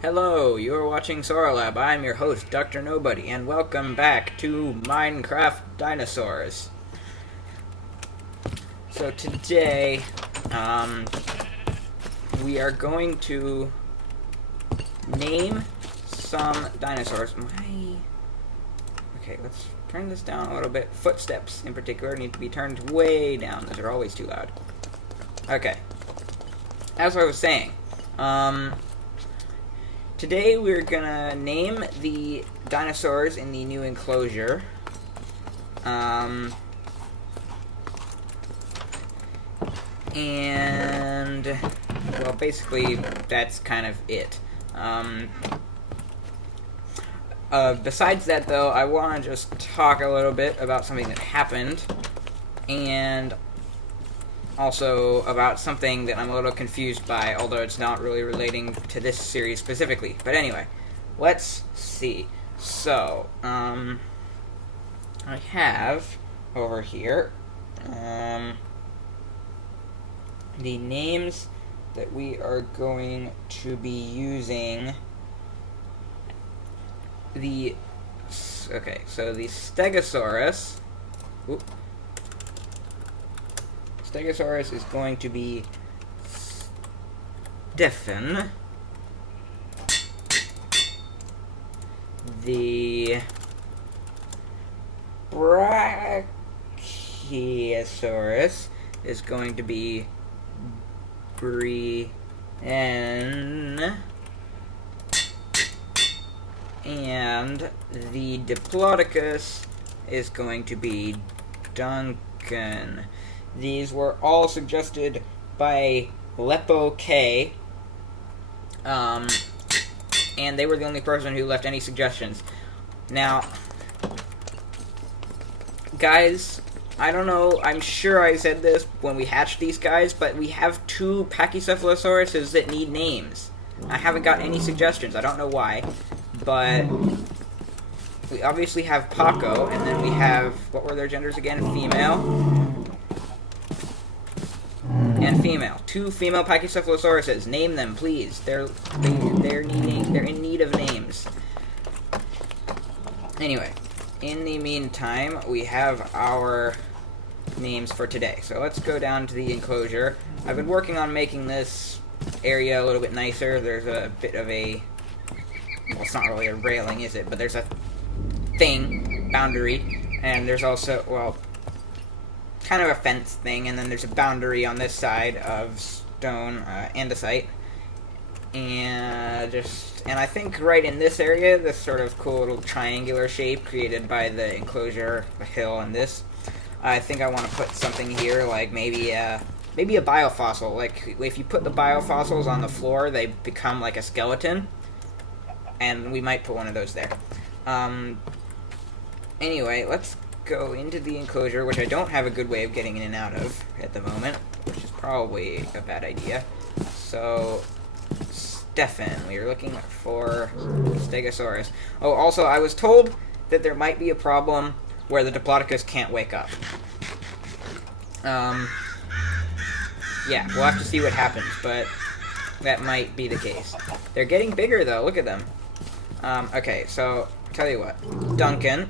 Hello, you are watching Sorolab. I'm your host, Dr. Nobody, and welcome back to Minecraft Dinosaurs. So today, we are going to name some dinosaurs. Okay, let's turn this down a little bit. Footsteps, in particular, need to be turned way down. Those are always too loud. Okay. As I was saying, today we're gonna name the dinosaurs in the new enclosure. And, well, basically, that's kind of it. Besides that, though, I want to just talk a little bit about something that happened, and also about something that I'm a little confused by, although it's not really relating to this series specifically. But anyway, let's see. So, I have over here the names that we are going to be using. Okay, so the Stegosaurus. Stegosaurus is going to be Stefan. The Brachiosaurus is going to be Brienne. And the Diplodocus is going to be Duncan. These were all suggested by Lepo K, and they were the only person who left any suggestions. Now, guys, I don't know, I'm sure I said this when we hatched these guys, but we have two Pachycephalosauruses that need names. I haven't got any suggestions, I don't know why, but we obviously have Paco, and then we have, what were their genders again? Female. And female. Two female Pachycephalosauruses. Name them, please. They're in need of names. Anyway, in the meantime, we have our names for today. So let's go down to the enclosure. I've been working on making this area a little bit nicer. There's a bit of a, well, it's not really a railing, is it? But there's a boundary, and there's also, well, kind of a fence thing, and then there's a boundary on this side of stone, andesite, and I think right in this area, this sort of cool little triangular shape created by the enclosure, the hill, and this, I think I want to put something here, like maybe a biofossil. Like, if you put the biofossils on the floor, they become like a skeleton, and we might put one of those there. Anyway, let's go into the enclosure, which I don't have a good way of getting in and out of at the moment, which is probably a bad idea. So, Stefan, we are looking for Stegosaurus. Oh, also, I was told that there might be a problem where the Diplodocus can't wake up. Yeah, we'll have to see what happens, but that might be the case. They're getting bigger, though. Look at them. Okay, so, tell you what. Duncan,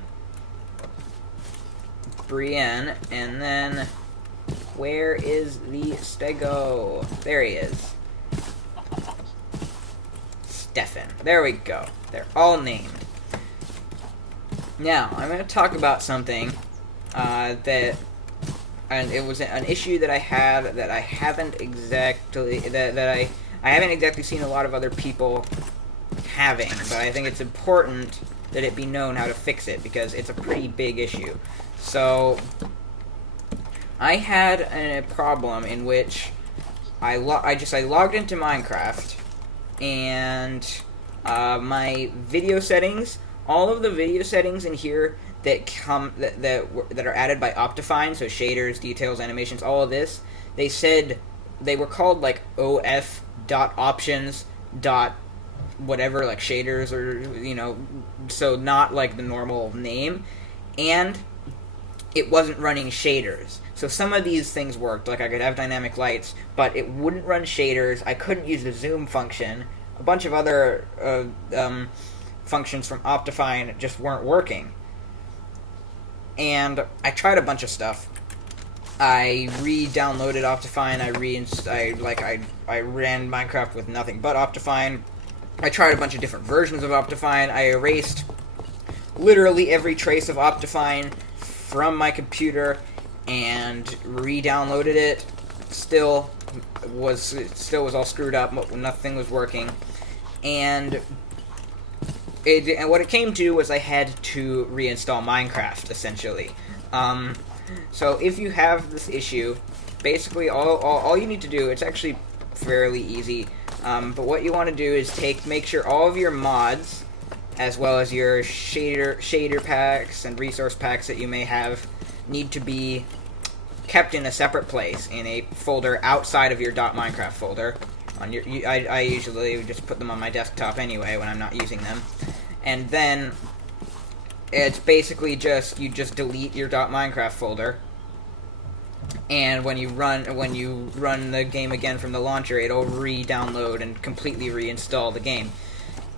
Brienne, and then where is the Stego? There he is. Stefan. There we go. They're all named. Now, I'm going to talk about something and it was an issue that I had that I haven't exactly I haven't exactly seen a lot of other people having, but I think it's important that it be known how to fix it because it's a pretty big issue. So, I had a problem in which I logged into Minecraft, and my video settings, all of the video settings in here that are added by Optifine, so shaders, details, animations, all of this, they said they were called like of.options. Whatever, like shaders, or, you know, so not like the normal name, and it wasn't running shaders. So some of these things worked, like I could have dynamic lights, but it wouldn't run shaders. I couldn't use the zoom function, a bunch of other functions from Optifine just weren't working. And I tried a bunch of stuff. I re-downloaded Optifine. I ran Minecraft with nothing but Optifine. I tried a bunch of different versions of Optifine. I erased literally every trace of Optifine from my computer and re-downloaded it. Still was all screwed up. Nothing was working, and what it came to was I had to reinstall Minecraft essentially. So if you have this issue, basically all you need to do, it's actually fairly easy. But what you want to do is make sure all of your mods, as well as your shader packs and resource packs that you may have, need to be kept in a separate place in a folder outside of your .minecraft folder. I usually just put them on my desktop anyway when I'm not using them, and then it's basically you just delete your .minecraft folder, and when you run the game again from the launcher, it'll re-download and completely reinstall the game.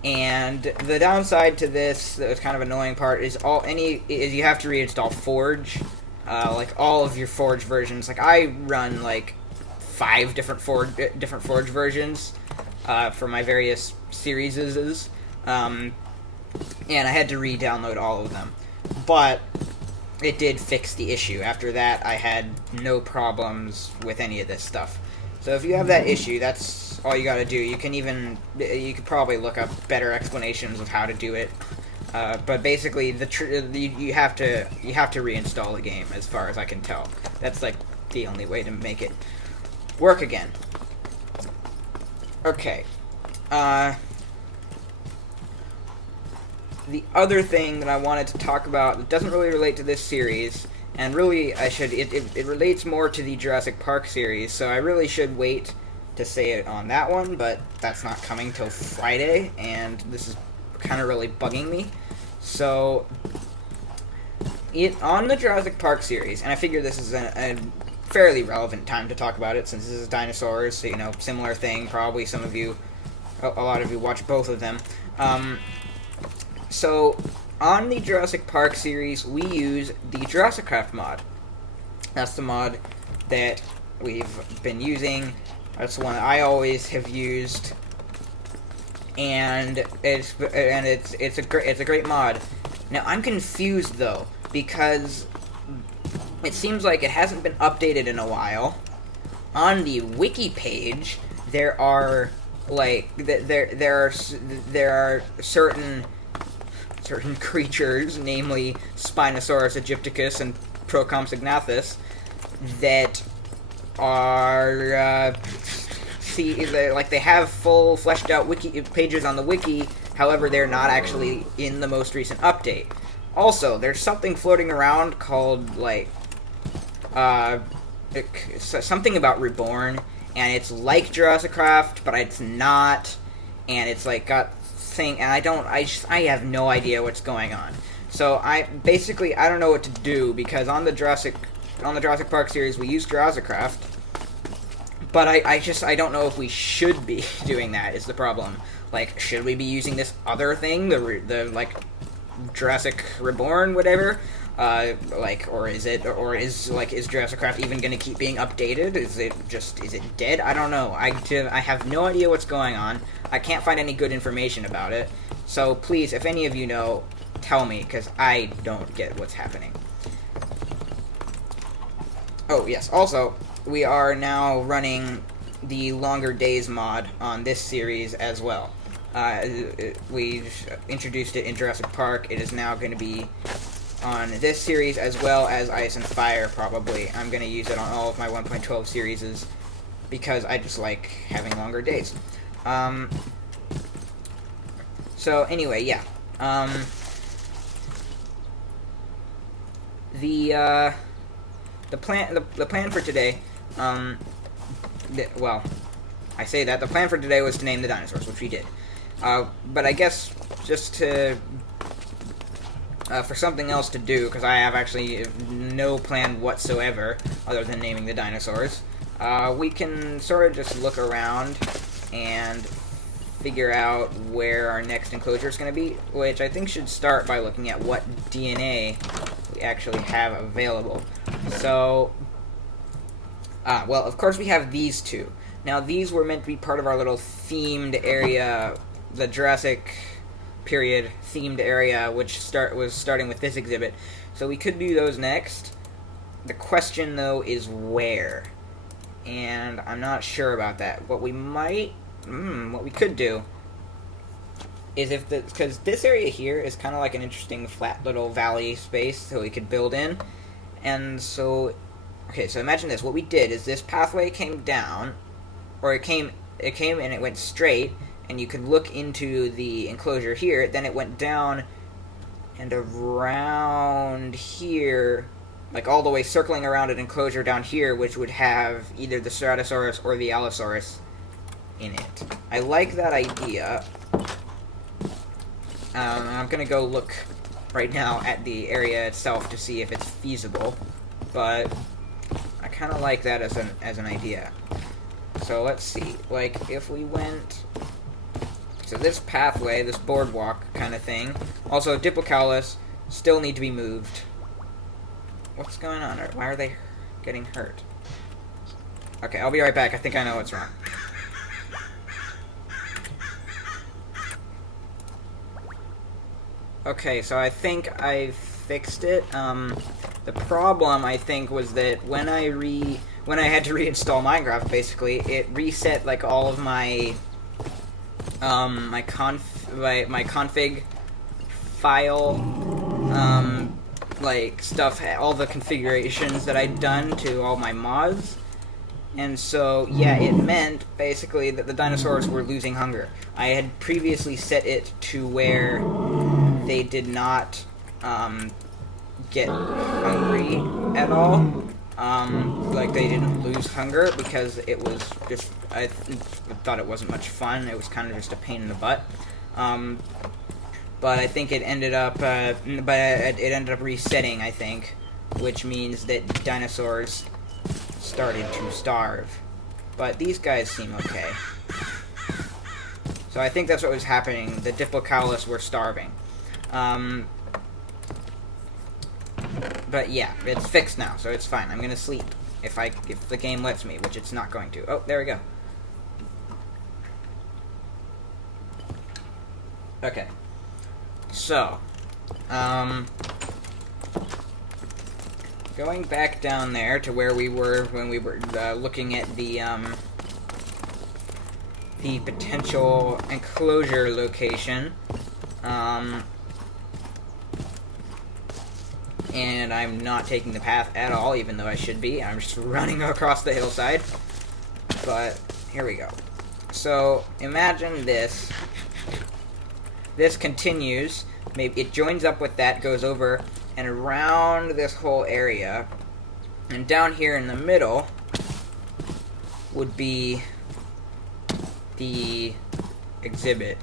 And the downside to this, the kind of annoying part, is you have to reinstall Forge. Like all of your Forge versions. Like I run like 5 different Forge versions for my various series, and I had to re-download all of them. But it did fix the issue. After that, I had no problems with any of this stuff. So if you have that issue, that's all you got to do. You could probably look up better explanations of how to do it. But basically, you have to reinstall the game, as far as I can tell. That's like the only way to make it work again. Okay. The other thing that I wanted to talk about that doesn't really relate to this series, and really it relates more to the Jurassic Park series, so I really should wait to say it on that one, but that's not coming till Friday, and this is kind of really bugging me. So, on the Jurassic Park series, and I figure this is a fairly relevant time to talk about it, since this is Dinosaurs, so, similar thing, probably a lot of you watch both of them. So, on the Jurassic Park series, we use the Jurassicraft mod. That's the mod that we've been using. That's the one I always have used, and it's a great mod. Now I'm confused though, because it seems like it hasn't been updated in a while. On the wiki page, there are certain creatures, namely Spinosaurus aegypticus and Procompsognathus, that are they have full fleshed out wiki pages on the wiki. However, they're not actually in the most recent update. Also, there's something floating around called something about Reborn, and it's like Jurassicraft, but it's not, and it's got thing, and I have no idea what's going on. So I don't know what to do, because on the Jurassic Park series we use Jurassicraft, but I don't know if we should be doing that, is the problem. Should we be using this other thing, the Jurassic Reborn, whatever? Is Jurassicraft even going to keep being updated? Is it dead? I don't know. I have no idea what's going on. I can't find any good information about it. So please, if any of you know, tell me, because I don't get what's happening. Oh, yes. Also, we are now running the Longer Days mod on this series as well. We've introduced it in Jurassic Park. It is now going to be on this series, as well as Ice and Fire, probably. I'm going to use it on all of my 1.12 series, because I just like having longer days. So, anyway, yeah. The plan for today, well, I say that, the plan for today was to name the dinosaurs, which we did. But I guess just to, for something else to do, because I have actually no plan whatsoever other than naming the dinosaurs, we can sort of just look around and figure out where our next enclosure is going to be, which I think should start by looking at what DNA we actually have available. So, well, of course we have these two. Now, these were meant to be part of our little themed area, the Jurassic period themed area, which was starting with this exhibit. So we could do those next. The question, though, is where? And I'm not sure about that. What we could do is because this area here is kind of like an interesting flat little valley space so we could build in. And so, okay, so imagine this. What we did is this pathway came down, or it came and it went straight, and you could look into the enclosure here. Then it went down and around here, like all the way circling around an enclosure down here, which would have either the Ceratosaurus or the Allosaurus in it. I like that idea. I'm gonna go look right now at the area itself to see if it's feasible, but I kind of like that as an idea. So let's see, like if we went, so this pathway, this boardwalk kind of thing. Also, Diplocalus still need to be moved. What's going on? Why are they getting hurt? Okay, I'll be right back. I think I know what's wrong. Okay, so I think I fixed it. The problem, I think, was that when I had to reinstall Minecraft, basically, it reset like all of my my config file, like stuff, all the configurations that I'd done to all my mods. And so, yeah, it meant, basically, that the dinosaurs were losing hunger. I had previously set it to where they did not get hungry at all. Like, they didn't lose hunger because it was just, I thought it wasn't much fun. It was kind of just a pain in the butt. But I think it ended up, resetting, I think, which means that dinosaurs started to starve. But these guys seem okay. So I think that's what was happening. The Diplocalus were starving. But yeah, it's fixed now, so it's fine. I'm gonna sleep if the game lets me, which it's not going to. Oh, there we go. Okay. So, going back down there to where we were when we were looking at the potential enclosure location, and I'm not taking the path at all, even though I should be. I'm just running across the hillside. But here we go. So imagine this. This continues. Maybe it joins up with that, goes over and around this whole area, and down here in the middle would be the exhibit.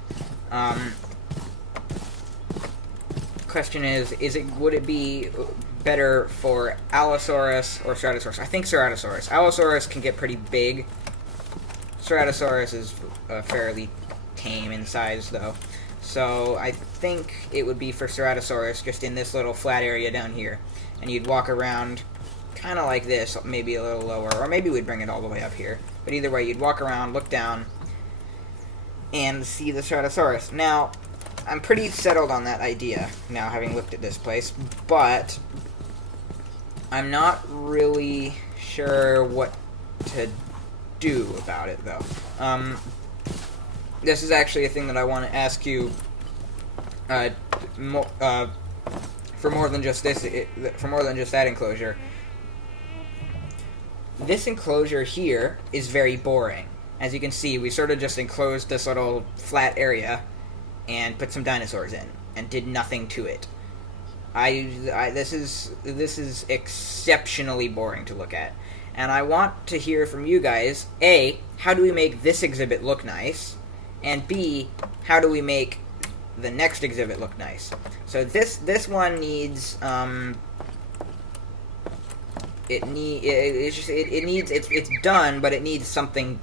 Question is would it be better for Allosaurus or Ceratosaurus? I think Ceratosaurus. Allosaurus can get pretty big. Ceratosaurus is fairly tame in size, though. So I think it would be for Ceratosaurus, just in this little flat area down here. And you'd walk around kind of like this, maybe a little lower, or maybe we'd bring it all the way up here. But either way, you'd walk around, look down, and see the Ceratosaurus. Now, I'm pretty settled on that idea, now having looked at this place, but I'm not really sure what to do about it, though. This is actually a thing that I want to ask you for more than just that enclosure. This enclosure here is very boring. As you can see, we sort of just enclosed this little flat area and put some dinosaurs in and did nothing to it. This is exceptionally boring to look at. And I want to hear from you guys, A, how do we make this exhibit look nice? And B, how do we make the next exhibit look nice? So this one needs it's done, but it needs something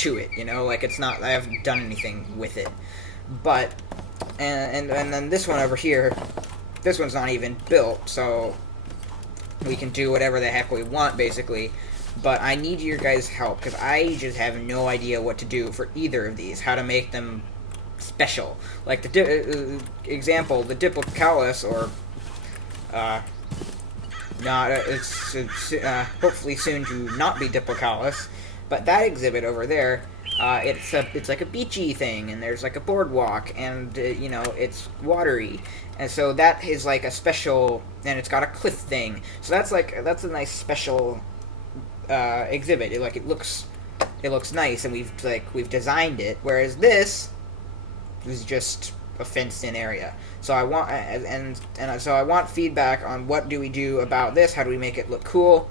to it, you know, like it's not, I haven't done anything with it. But, and then this one over here, this one's not even built, so we can do whatever the heck we want, basically. But I need your guys' help, because I just have no idea what to do for either of these, how to make them special. Like the example, the Diplocalus, or not, it's hopefully soon to not be Diplocalus, but that exhibit over there, it's like a beachy thing, and there's like a boardwalk, and you know, it's watery, and so that is like a special, and it's got a cliff thing. So that's a nice special exhibit. It looks nice, and we've designed it. Whereas this was just a fenced-in area. So I want so I want feedback on what do we do about this? How do we make it look cool?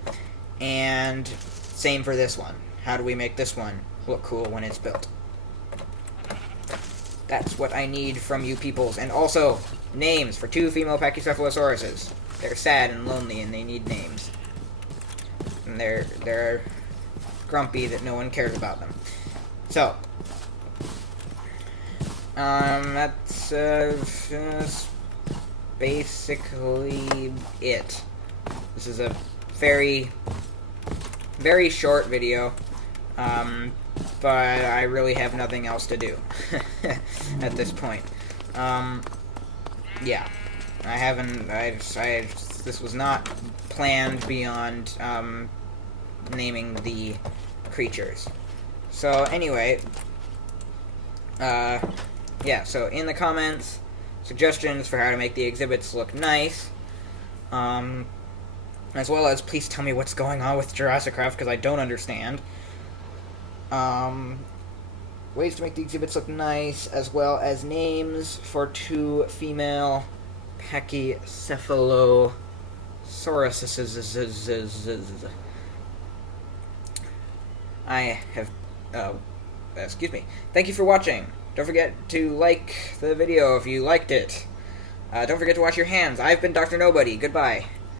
And same for this one. How do we make this one look cool when it's built? That's what I need from you peoples. And also, names for 2 female Pachycephalosauruses. They're sad and lonely, and they need names. And they're grumpy that no one cares about them. So, that's basically it. This is a very, very short video, but I really have nothing else to do at this point. Yeah, this was not planned beyond naming the creatures. So anyway, yeah, so in the comments, suggestions for how to make the exhibits look nice, as well as please tell me what's going on with Jurassic Craft, because I don't understand. Ways to make the exhibits look nice, as well as names for 2 female Pachycephalosauruses. I have, excuse me. Thank you for watching. Don't forget to like the video if you liked it. Don't forget to wash your hands. I've been Dr. Nobody. Goodbye.